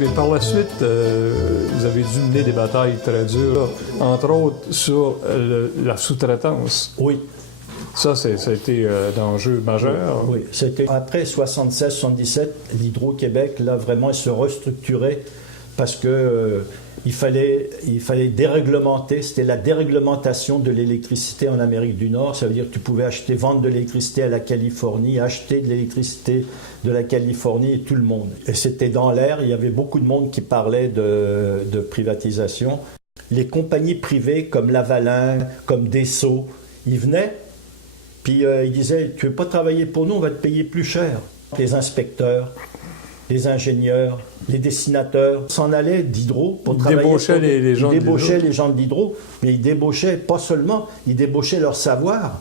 Mais par la suite, vous avez dû mener des batailles très dures, là, entre autres sur la sous-traitance. Oui. Ça a été un enjeu majeur. Oui, c'était après 76-77, l'Hydro-Québec, là, vraiment, il se restructurait parce que il fallait déréglementer. C'était la déréglementation de l'électricité en Amérique du Nord. Ça veut dire que tu pouvais vendre de l'électricité à la Californie, acheter de l'électricité de la Californie et tout le monde. Et c'était dans l'air. Il y avait beaucoup de monde qui parlait de privatisation. Les compagnies privées comme Lavalin, comme Dessau, ils venaient, puis ils disaient « Tu ne veux pas travailler pour nous, on va te payer plus cher. » Les inspecteurs, les ingénieurs, les dessinateurs s'en allaient d'Hydro pour travailler. Ils débauchaient les gens de l'Hydro, mais ils débauchaient pas seulement, ils débauchaient leur savoir.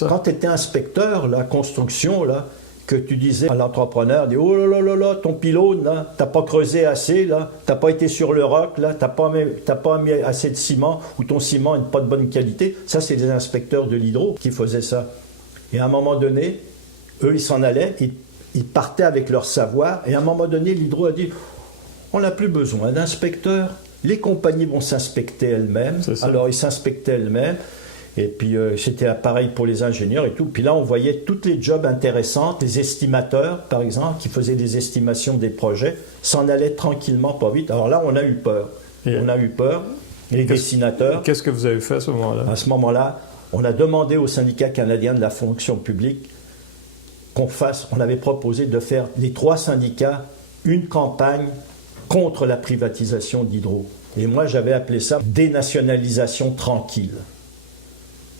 Quand tu étais inspecteur, la construction, là, que tu disais à l'entrepreneur, oh là là là, ton pylône, là, t'as pas creusé assez, là, t'as pas été sur le roc, là, t'as pas mis assez de ciment, ou ton ciment n'est pas de bonne qualité. Ça, c'est les inspecteurs de l'Hydro qui faisaient ça. Et à un moment donné, eux, ils s'en allaient, ils partaient avec leur savoir, et à un moment donné, l'Hydro a dit « On n'a plus besoin d'inspecteurs, les compagnies vont s'inspecter elles-mêmes. » Alors, ils s'inspectaient elles-mêmes, et puis c'était pareil pour les ingénieurs et tout. Puis là, on voyait toutes les jobs intéressantes, les estimateurs, par exemple, qui faisaient des estimations des projets, s'en allaient tranquillement, pas vite. Alors là, on a eu peur. On a eu peur, les dessinateurs. Qu'est-ce que vous avez fait à ce moment-là? À ce moment-là, on a demandé au syndicat canadien de la fonction publique on avait proposé de faire, les 3 syndicats, une campagne contre la privatisation d'Hydro. Et moi, j'avais appelé ça « dénationalisation tranquille ».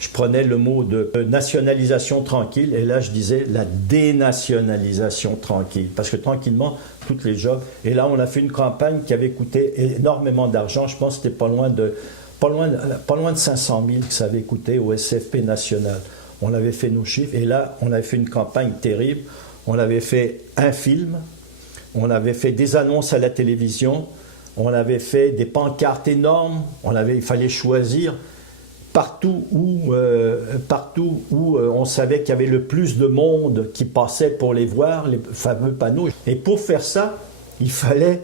Je prenais le mot de nationalisation tranquille, et là, je disais la dénationalisation tranquille. Parce que tranquillement, toutes les jobs... Et là, on a fait une campagne qui avait coûté énormément d'argent. Je pense que c'était pas loin de 500 000 que ça avait coûté au SFP national. On avait fait nos chiffres, et là, on avait fait une campagne terrible. On avait fait un film, on avait fait des annonces à la télévision, on avait fait des pancartes énormes, il fallait choisir partout où on savait qu'il y avait le plus de monde qui passait pour les voir, les fameux panneaux. Et pour faire ça, il fallait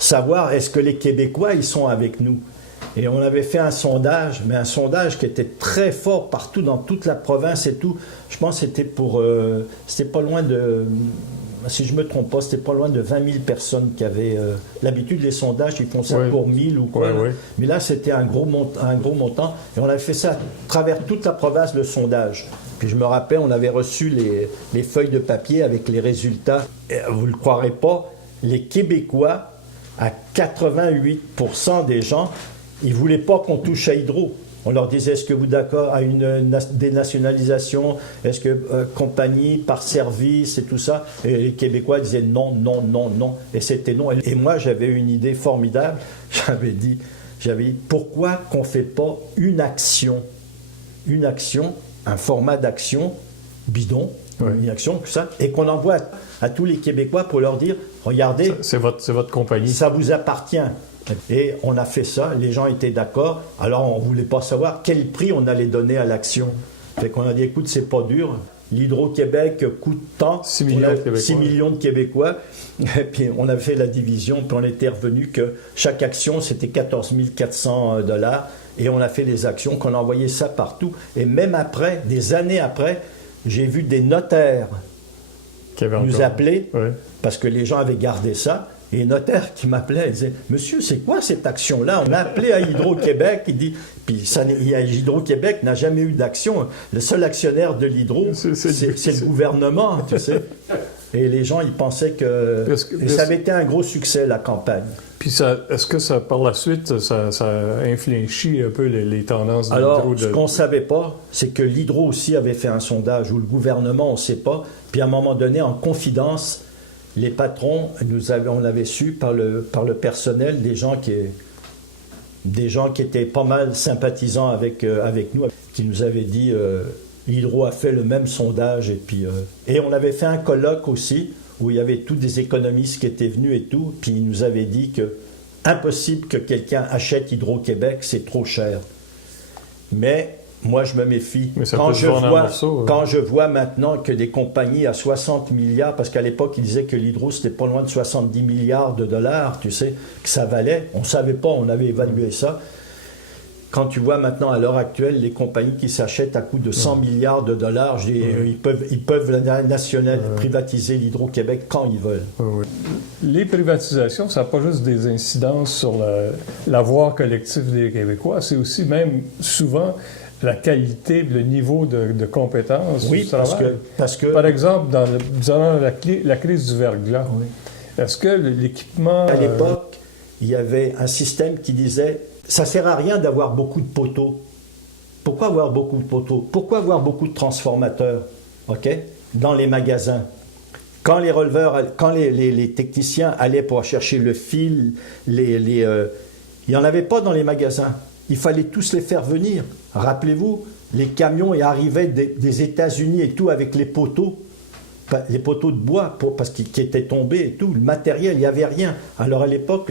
savoir est-ce que les Québécois, ils sont avec nous. Et on avait fait un sondage, mais un sondage qui était très fort partout dans toute la province et tout. Je pense que c'était pas loin de, si je me trompe pas, c'était pas loin de 20 000 personnes qui avaient l'habitude. Les sondages, ils font ça pour 1000 ou quoi. Mais là, c'était un gros montant. Et on avait fait ça à travers toute la province, le sondage. Puis je me rappelle, on avait reçu les feuilles de papier avec les résultats. Et vous ne le croirez pas, les Québécois, à 88% des gens, ils ne voulaient pas qu'on touche à Hydro. On leur disait, est-ce que vous êtes d'accord à une dénationalisation? Est-ce que compagnie par service et tout ça? Et les Québécois disaient non, non, non, non. Et c'était non. Et moi, j'avais une idée formidable. J'avais dit, pourquoi qu'on ne fait pas une action, un format d'action bidon, une action, tout ça, et qu'on envoie à tous les Québécois pour leur dire, regardez, c'est votre compagnie. Ça vous appartient. Et on a fait ça, les gens étaient d'accord, alors on ne voulait pas savoir quel prix on allait donner à l'action. Fait qu'on a dit, écoute, c'est pas dur, l'Hydro-Québec coûte tant, 6 millions de Québécois, et puis on a fait la division, puis on était revenu que chaque action, c'était 14 400 $, et on a fait les actions, qu'on a envoyé ça partout. Et même après, des années après, j'ai vu des notaires nous appeler, parce que les gens avaient gardé ça. Et un notaire qui m'appelait, il disait « Monsieur, c'est quoi cette action-là » On a appelé à Hydro-Québec, il dit... Puis Hydro-Québec n'a jamais eu d'action. Le seul actionnaire de l'Hydro, c'est le gouvernement, tu sais. Et les gens, ils pensaient que... Et ça avait été un gros succès, la campagne. Puis est-ce que ça, par la suite, ça a infléchi un peu les tendances de l'Hydro? Alors, ce qu'on ne savait pas, c'est que l'Hydro aussi avait fait un sondage, ou le gouvernement, on ne sait pas. Puis à un moment donné, en confidence... Les patrons, on avait su par le personnel, des gens qui étaient pas mal sympathisants avec nous, qui nous avaient dit Hydro a fait le même sondage. Et on avait fait un colloque aussi, où il y avait tous des économistes qui étaient venus et tout, puis ils nous avaient dit que impossible que quelqu'un achète Hydro-Québec, c'est trop cher. Mais moi, je me méfie. Mais ça peut se vendre en morceaux, quand je vois maintenant que des compagnies à 60 milliards, parce qu'à l'époque, ils disaient que l'hydro, c'était pas loin de 70 milliards de dollars, tu sais, que ça valait. On savait pas, on avait évalué ça. Quand tu vois maintenant, à l'heure actuelle, les compagnies qui s'achètent à coût de 100 milliards de dollars, ils peuvent privatiser l'Hydro-Québec quand ils veulent. Les privatisations, ça n'a pas juste des incidences sur l'avoir collectif des Québécois, c'est aussi même souvent la qualité, le niveau de compétences du travail. Parce que par exemple, durant la crise du verglas, est-ce que l'équipement... À l'époque, il y avait un système qui disait « ça ne sert à rien d'avoir beaucoup de poteaux ». Pourquoi avoir beaucoup de poteaux? Pourquoi avoir beaucoup de transformateurs, dans les magasins? Quand les releveurs, quand les techniciens allaient pour chercher le fil, il n'y en avait pas dans les magasins. Il fallait tous les faire venir. Rappelez-vous, les camions arrivaient des États-Unis et tout avec les poteaux de bois qui étaient tombés et tout. Le matériel, il n'y avait rien. Alors à l'époque,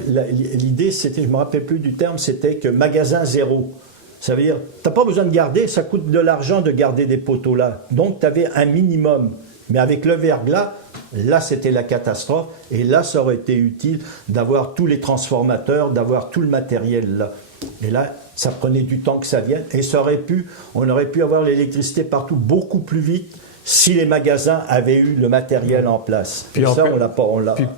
l'idée, c'était, je ne me rappelle plus du terme, c'était que magasin zéro. Ça veut dire, tu n'as pas besoin de garder, ça coûte de l'argent de garder des poteaux là. Donc tu avais un minimum. Mais avec le verglas, là c'était la catastrophe. Et là, ça aurait été utile d'avoir tous les transformateurs, d'avoir tout le matériel là. Et là, ça prenait du temps que ça vienne. Et on aurait pu avoir l'électricité partout beaucoup plus vite si les magasins avaient eu le matériel en place. Puis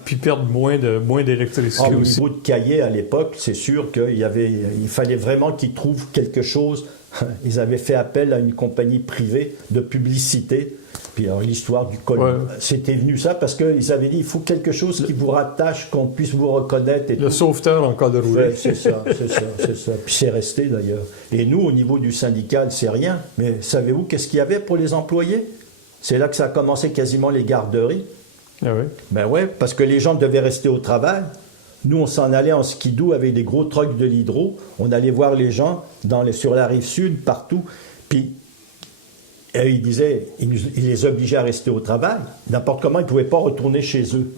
puis perdre moins d'électricité aussi. Au niveau de cahiers à l'époque, c'est sûr qu'il fallait vraiment qu'ils trouvent quelque chose. Ils avaient fait appel à une compagnie privée de publicité. Puis alors l'histoire du col, c'était venu ça parce qu'ils avaient dit il faut quelque chose qui vous rattache, qu'on puisse vous reconnaître. Le sauveteur en cas de rouler. C'est ça. Puis c'est resté d'ailleurs. Et nous, au niveau du syndical, c'est rien. Mais savez-vous qu'est-ce qu'il y avait pour les employés? C'est là que ça a commencé quasiment les garderies. Ah oui? Ben ouais, parce que les gens devaient rester au travail. Nous, on s'en allait en skidoo avec des gros trucks de l'hydro. On allait voir les gens sur la rive sud, partout. Puis, ils disaient, ils les obligeaient à rester au travail. N'importe comment, ils ne pouvaient pas retourner chez eux.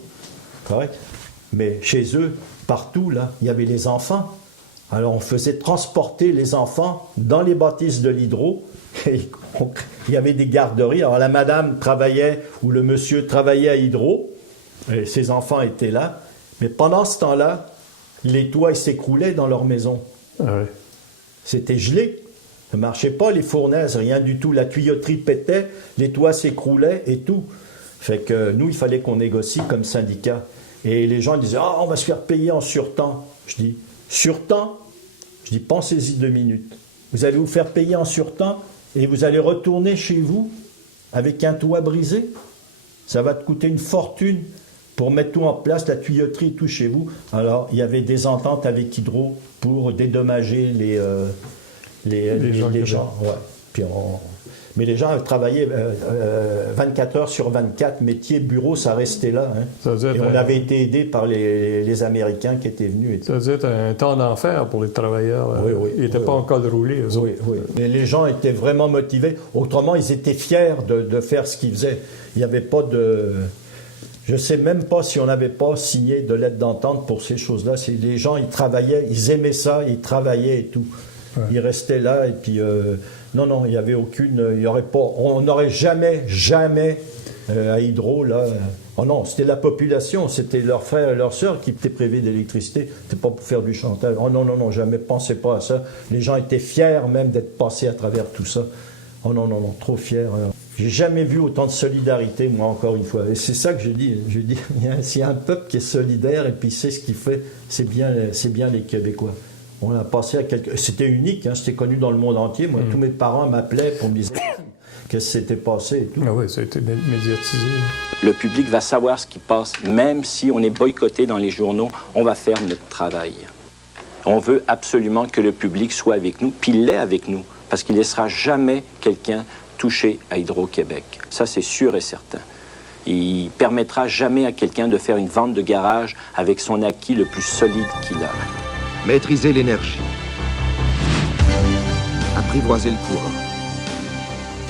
Correct? Mais chez eux, partout, là, il y avait les enfants. Alors, on faisait transporter les enfants dans les bâtisses de l'hydro. Il y avait des garderies. Alors la madame travaillait ou le monsieur travaillait à Hydro et ses enfants étaient là. Mais pendant ce temps-là, les toits ils s'écroulaient dans leur maison. Ah oui. C'était gelé. Ça ne marchait pas, les fournaises, rien du tout. La tuyauterie pétait, les toits s'écroulaient et tout. Fait que nous, il fallait qu'on négocie comme syndicat. Et les gens disaient « Ah, on va se faire payer en surtemps. » Je dis « Surtemps ?» Je dis « Pensez-y 2 minutes. Vous allez vous faire payer en surtemps et vous allez retourner chez vous avec un toit brisé. Ça va te coûter une fortune pour mettre tout en place, la tuyauterie et tout chez vous. » Alors, il y avait des ententes avec Hydro pour dédommager les gens. Ouais. Puis mais les gens travaillaient 24 heures sur 24, métier, bureau, ça restait là. Hein. Et on avait été aidés par les Américains qui étaient venus. Ça veut dire un temps d'enfer pour les travailleurs. Ils n'étaient pas en col roulé, eux autres. Oui. Mais les gens étaient vraiment motivés. Autrement, ils étaient fiers de faire ce qu'ils faisaient. Il n'y avait pas de... Je ne sais même pas si on n'avait pas signé de lettre d'entente pour ces choses-là. Les gens, ils travaillaient, ils aimaient ça, ils travaillaient et tout. Ouais. Ils restaient là et puis... Non, il n'y avait aucune... Il y aurait pas, on n'aurait jamais à Hydro, là... Oh non, c'était la population, c'était leurs frères et leurs sœurs qui étaient privés d'électricité. C'était pas pour faire du chantage. Oh non, jamais, pensez pas à ça. Les gens étaient fiers même d'être passés à travers tout ça. Oh non, trop fiers. J'ai jamais vu autant de solidarité, moi, encore une fois. Et c'est ça que je dis. Je dis, s'il y a un peuple qui est solidaire et puis sait ce qu'il fait, c'est bien les Québécois. On a passé à quelque... C'était unique, hein, c'était connu dans le monde entier. Moi, tous mes parents m'appelaient pour me dire qu'est-ce qui s'était passé et tout. Ah oui, ça a été médiatisé. Le public va savoir ce qui passe, même si on est boycotté dans les journaux, on va faire notre travail. On veut absolument que le public soit avec nous, puis il l'est avec nous, parce qu'il ne laissera jamais quelqu'un toucher à Hydro-Québec. Ça, c'est sûr et certain. Il ne permettra jamais à quelqu'un de faire une vente de garage avec son acquis le plus solide qu'il a. Maîtriser l'énergie. Apprivoiser le courant.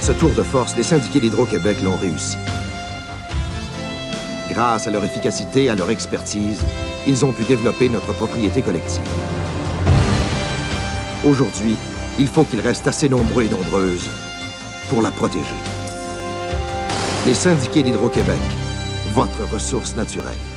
Ce tour de force, les syndiqués d'Hydro-Québec l'ont réussi. Grâce à leur efficacité et à leur expertise, ils ont pu développer notre propriété collective. Aujourd'hui, il faut qu'ils restent assez nombreux et nombreuses pour la protéger. Les syndiqués d'Hydro-Québec, votre ressource naturelle.